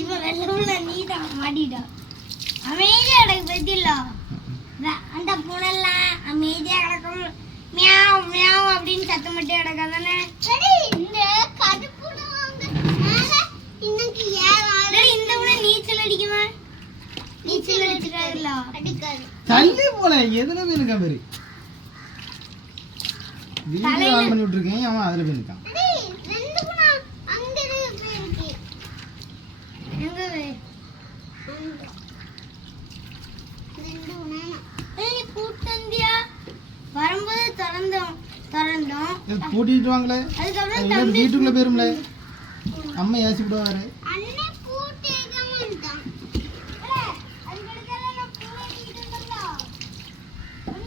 இவன் வெள்ளவுல நீதான் மாட்டிட்டா அமைதியா கிடக்கு பத்தில அந்த பூனெல்லாம் அமைதியா கிடக்கும். மியாவ் மியாவ் அப்படின்னு சத்தம் மட்டும் கிடக்காதானே? இந்த கருப்பு இந்த பூனை நீச்சல் அடிக்குமா? நீச்சல் அடிச்சுக்காதுல்ல அடிக்காது தள்ளி போல எதுல போய் இருக்கான் பாரு? வீடியோ தலையில- ஆன் பண்ணி விட்டுருக்கேன் அவன் அதுல போய் இருக்கான் ரெண்டு பூனை அங்க இருக்கு எங்க வே ஏய், பூட்டந்தியா வரும்போது திறந்தோம் திறந்தோம் பூட்டிட்டு வாங்களே அதுக்கப்புறம் வீட்டுக்குள்ள போயிரும்ல. அம்மா ஏசி விடுவாரு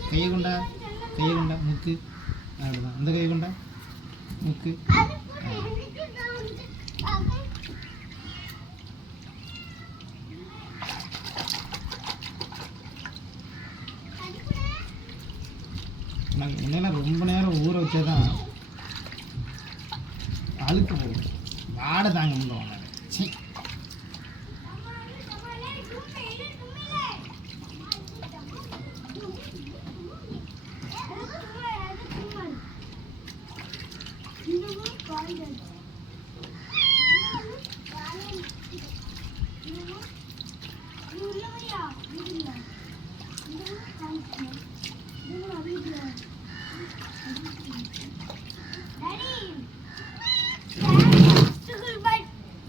கையை கொண்டா. கையை கொண்டா. முக்கு. அவ்வளோதான் அந்த கையை கொண்டா. முக்கு அது பூனை எனக்கு தான் வந்து அது நாங்கள் என்னெல்லாம் ரொம்ப நேரம் ஊற வச்சாதான் அழுக்கு போகும். வாடை தாங்க முடியல சீ.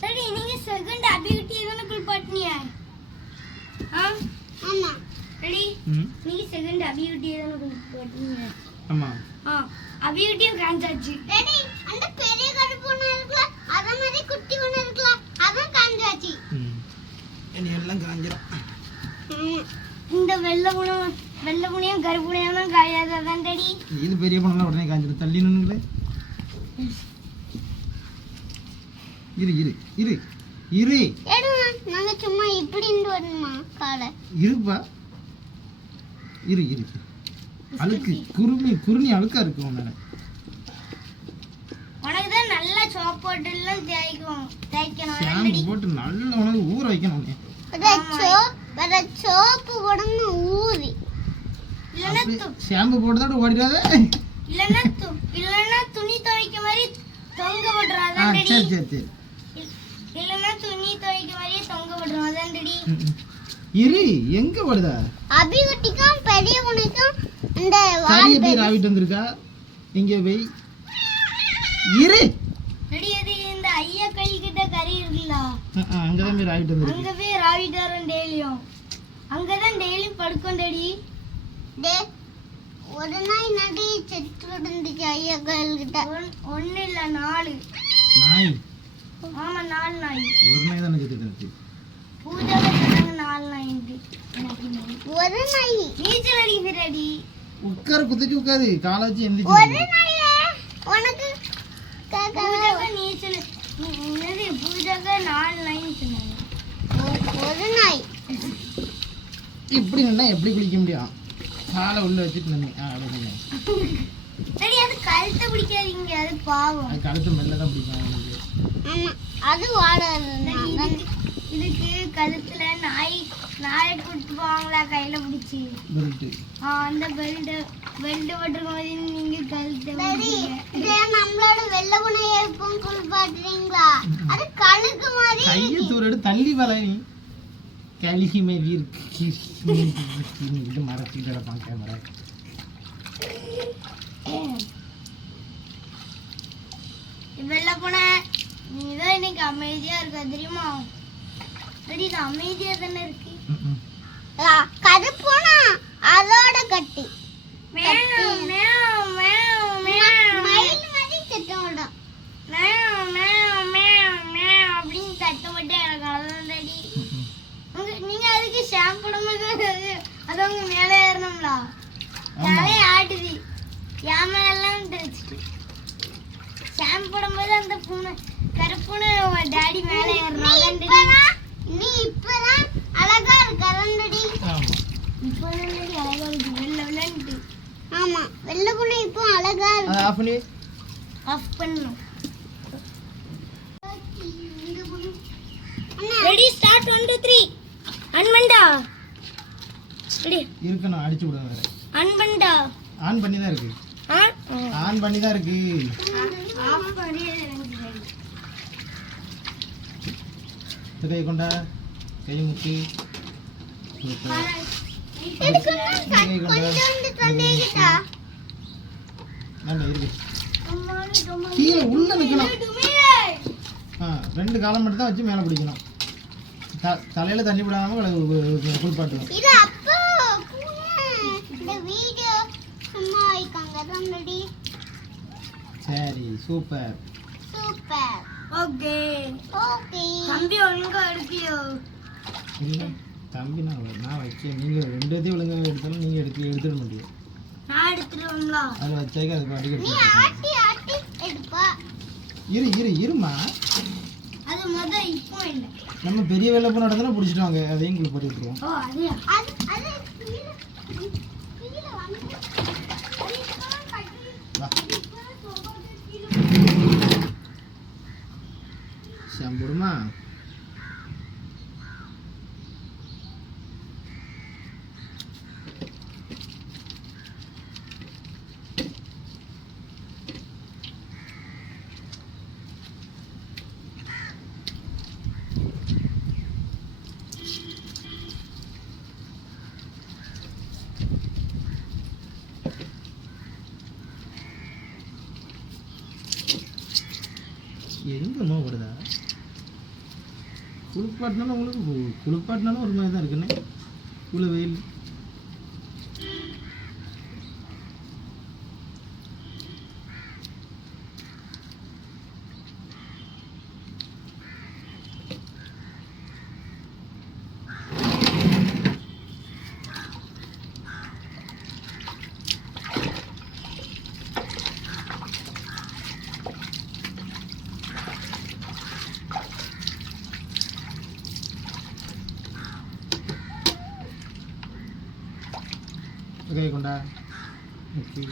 சரி நீங்க செகண்ட் அபியூட்டி தானே குளிப்பாட்டினிய ஆ ஆமா ரெடி ம் நீங்க அபியூட்டி தானே ஆ ரெடி அந்த பெரிய கருப்பு ஒன்று இருக்குல்ல அத மாதிரி குட்டி ஒன்று இருக்குல்ல அதான் இனி எல்லாம் காஞ்சிரும் இந்த வெள்ளை புனம் வெள்ளை புனியும் கருப்பு புனியும் தான் ரெடி இது பெரிய பொண்ணெல்லாம் உடனே காஞ்சிடும். தள்ளி நின்னுங்களே. இரு இரு இரு இரு. நாங்க சும்மா இப்படி இருந்து வரணுமா? காலை. இருப்பா. இரு இரு. அழுக்கு குருமி குருணி அழுக்கா இருக்கு உன்னால உனக்கு தான் நல்லா எல்லாம் தேய்க்கும் தேய்க்கணும். ஷாம்பு போட்டு நல்ல உனக்கு ஊற வைக்கணும் உன்னை. சோப்பு உடம்பு ஊறி. இல்லைன்னா அப்படி து- ஷாம்பு போட்டு தான் ஓடிடாத. இல்லைன்னா து- இல்லைன்னா துணி துவைக்க மாதிரி தொங்க ஆ விடுறாதான் சரி சரி சரி. இல்லைன்னா துணி துவைக்க மாதிரியே தொங்க ம். இரு எங்க ஓடுதா? அபிகுட்டிக்கும் பெரிய உனக்கும் இந்த கறி எப்படி ராவிட்டு வந்திருக்கா? இங்க போய். இரு. இந்த ஐயா கை கிட்ட கறி இருக்குல்ல அங்கதான் போய் ராவிட்டு வந்திருக்கு. அங்க போய் ராவிட்டு வரோம் டெய்லியும். அங்கதான் டெய்லியும் படுக்கும் டேடி. ஒரு நாய் நடி செத்து கிடந்துச்சு ஐயா கிட்ட ஒன்னு இல்ல நாலு. நாய்? ஆமா நாலு நாய். ஒரு நாய் தானே செத்துட்டு இருந்துச்சு பூஜை நாலு நாய் ஒரு நாய். நீச்சல் அடிக்குது ரெடி உட்கார குத்திட்டு உட்காரு. காலை வச்சு எந்திரிச்சு நாய் உனக்கு நீச்சல் பூஜாக்கு நாலு நாய் சொன்னாங்க. ஒரு நாய். இப்படி நின்னா எப்படி குளிக்க முடியும்? காலை உள்ள வச்சுட்டு நின்று. சரி அது கழுத்தை பிடிக்காதீங்க அது பாவம். அது கழுத்து மெல்ல தான் பிடிக்கும் அது வாடாது இதுக்கு கழுத்துல நாய் நாயை கூட்டு போவாங்களா கையில பிடிச்சி? அந்த பெல்ட் பெல்ட் போட்டுருக்கும். நீங்க கழுத்தை நம்மளோட வெள்ளை புனைய எப்பவும் குளிப்பாட்டுறீங்களா அது கழுக்கு மாதிரி கையை தூர எடுத்து தள்ளி வர நீ கலிகி மாதிரி இருக்கு இது மறைச்சிட்டு கிடப்பான் கேமரா வெள்ளை புனை. நீதான் இன்னைக்கு அமைதியா இருக்க தெரியுமா? சரி இது அமைதியா தானே இருக்கு? கருப்புனா அதோட கட்டி. நீங்க அதுக்கு ஷாம்பு போடும்போது அது உங்க மேலே ஏறணும்ல? தலையை ஆட்டுது. என் மேலாம் வச்சுட்டு ஷாம்பு போடும்போது அந்த பூனை கருப்புன்னு டாடி மேலே ஏறுறாங்க நீ இப்பதான் அழகா இருக்கறண்டடி ஆமா. இப்பதான் அழகா இப்போ அழகா இருக்கு. ஆஃப் ஸ்டார்ட் 1 2 3 அன்பண்டா ரெடி இருக்கு அன்பண்டா ஆன் பண்ணி தான் இருக்கு. ஆன் பண்ணி தான் இருக்கு. ஆஃப் பண்ணி இந்த கை கொண்டா கை முக்கி சூப்பர். வேண்டாம் இருக்கு கீழே உள்ள நிக்கணும் ஆ ரெண்டு காலம் மட்டும் தான் வச்சு மேலே பிடிக்கணும் த தலையில தண்ணி விடாம குளிப்பாட்டுவோம் இது அப்போ இந்த வீடியோ சும்மா வைக்காங்க தானடி சரி சூப்பர் சூப்பர் ஓகே. ஓகே. தம்பி ஒழுங்கா நான் நான் வைக்க நீங்கள் ரெண்டு இதையும் ஒழுங்காக எடுத்தாலும் நீங்கள் எடுத்து எடுத்துட முடியும். நான் எடுத்துருவேங்களா அதில் வச்சாக்க அது பாட்டுக்கு நீ எடுத்து ஆட்டி ஆட்டி எடுப்பா. இரு இரு இருமா. அது முத இப்போ இல்ல நம்ம பெரிய வெள்ளை போன இடத்துல பிடிச்சிட்டு வாங்க. அதையும் குளிப்பாட்டி விட்டுருவோம் ஓ அது அது அது கீழ கீழ வந்து அது இப்பதான் கட்டி வா இப்பதான் சோபாக்கு கீழ சாம்பிடுமா எங்கேம்மா வருதா? குளிப்பாட்டினாலும் உங்களுக்கு குளிப்பாட்டினாலும் ஒரு மாதிரி தான் இருக்குண்ணே இவ்வளோ வெயில். கை கொண்டா ஓகே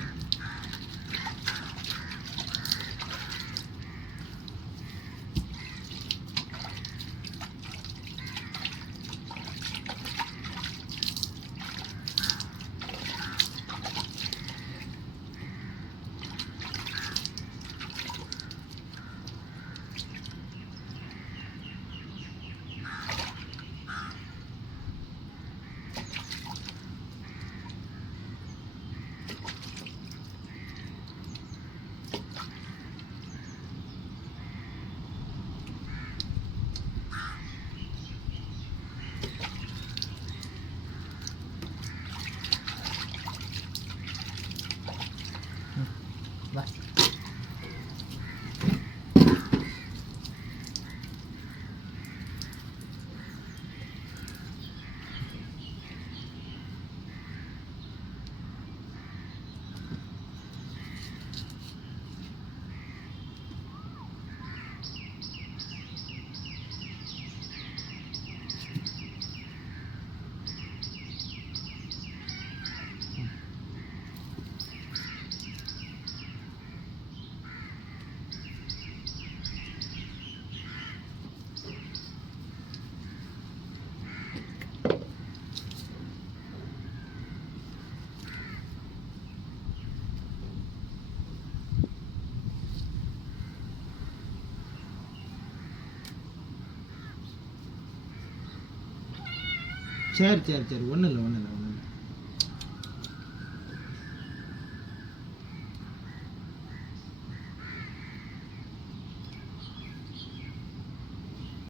வா சரி சரி சரி. ஒன்றும் இல்லை ஒன்றும் இல்லை ஒன்றும் இல்லை.